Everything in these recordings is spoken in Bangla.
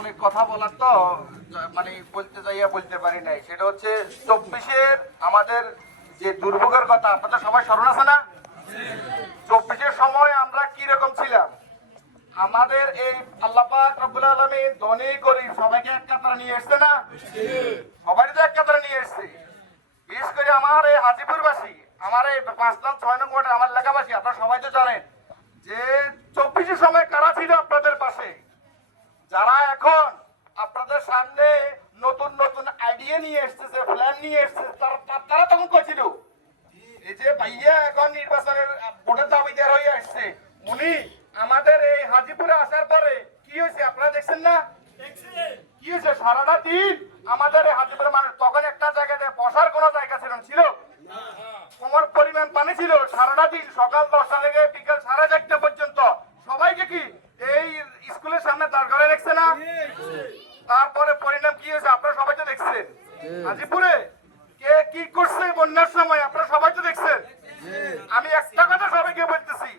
অনেক কথা বলার তো মানে বলতে যাইয়া বলতে পারি নাই। সেটা হচ্ছে 24-এর আমাদের যে দুর্ভোগের কথা আপনাদের সবাই স্মরণ আছে না? 24-এর সময় আমরা কি রকম ছিলাম? আমাদের এই আল্লাহ পাক রব্বুল আলামিন ধনী গরিব সবাইকে এক কাতারে নিয়ে এসছে না? সবাই তো এক কাতারে নিয়ে এসছে। বিশেষ করে আমার এই হাজিপুরবাসী, আমার এই 5 নং 6 নং ওয়ার্ডের আমার এলাকাবাসী, আপনারা সবাই তো জানেন যে 24-এর সময় কারা ছিল আপনাদের পাশে। যারা এখন আপনাদের সামনে নতুন নতুন আইডিয়া নিয়ে এসেছে, প্ল্যান নিয়ে এসেছে, তারা তখন কইছিল এই যে ভাইয়া এখন নির্বাচনের ভোটের দাবিদার হয়ে আসছে, উনি আমাদের এই হাজিপুরে আসার পরে কি হয়েছে আপনারা দেখছেন না? কি হয়েছে? সারাটা দিন আমাদের এই হাজিপুরের মানুষ, তখন একটা জায়গাতে বসার কোনো জায়গা ছিল না, ছিল কোমর পরিমাণ পানি ছিল। সারাটা দিন সকাল 10টা থেকে বিকাল 4:30 পর্যন্ত সবাইকে কি এই স্কুলের সামনে দাঁড় করে রেখেছে না? তারপরে পরিণাম কি হয়েছে আপনারা সবাই তো দেখছেন। হাজিপুরে কে কি করছে বন্যার সময় আপনারা সবাই তো দেখছেন। আমি একটা কথা সবাইকে বলতেছি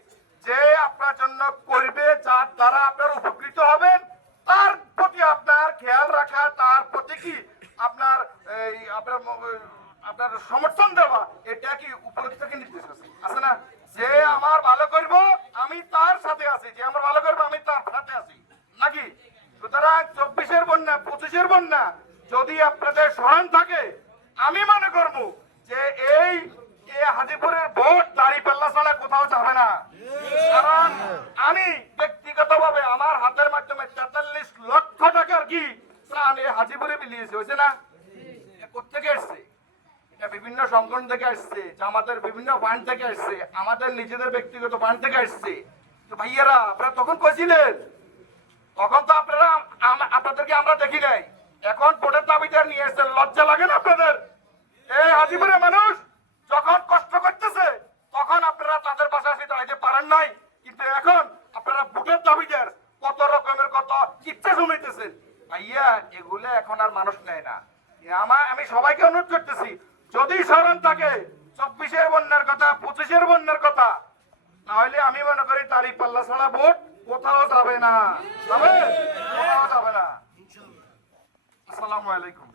যে আপনার জন্য করবে, যার দ্বারা আপনার উপকৃত হবেন, তার প্রতি আপনার খেয়াল রাখা, তার প্রতি কি আপনার এই আপনার সমর্থন দেওয়া, এটা কি উপর থেকে নির্দেশ আছে না? যে আমার ভালো করব আমি তার সাথে আছি, যে আমার ভালো করবো আমি তার সাথে আছি নাকি? সুতরাং 24-এর বন্যা 25-এর বন্যা যদি আপনাদের স্মরণ থাকে, আমি মনে করব যে এই হাজিপুরের ভোট দাঁড়িপাল্লা ছাড়া কোথাও যাবে না। কারণ আমি ব্যক্তিগতভাবে আমার হাতের মাধ্যমে 43 লক্ষ টাকার কি ত্রাণ এই হাজিপুরে বিলিয়েছে, হয়েছে না? কোথেকে আসছে? এটা বিভিন্ন সংগঠন থেকে আসছে, জামাতের বিভিন্ন ফান্ড থেকে আসছে, আমাদের নিজেদের ব্যক্তিগত ফান্ড থেকে আসছে। তো ভাইয়ারা আপনারা তখন কইছিলেন, তখন তো আপনারা আপনাদেরকে আমরা দেখি নাই। এখন ভোটের দাবিদার নিয়ে এসেছেন, লজ্জা লাগে না আপনাদের? এই হাজিপুরের মানুষ যখন কষ্ট করতেছে তখন আপনারা তাদের পাশে আসে দাঁড়াইতে পারেন নাই, কিন্তু এখন আপনারা ভোটের দাবিদার কত রকমের কত ইচ্ছা শুনাইতেছেন। ভাইয়া এগুলো এখন আর মানুষ নেয় না। আমি সবাইকে অনুরোধ করতেছি, যদি স্মরণ থাকে 24-এর বন্যার কথা, 25-এর বন্যার কথা, তাহলে আমি মনে করি দাঁড়িপাল্লা ছাড়া ভোট কোথাও যাবে না, যাবে? কোথাও যাবে না। আসসালামু আলাইকুম।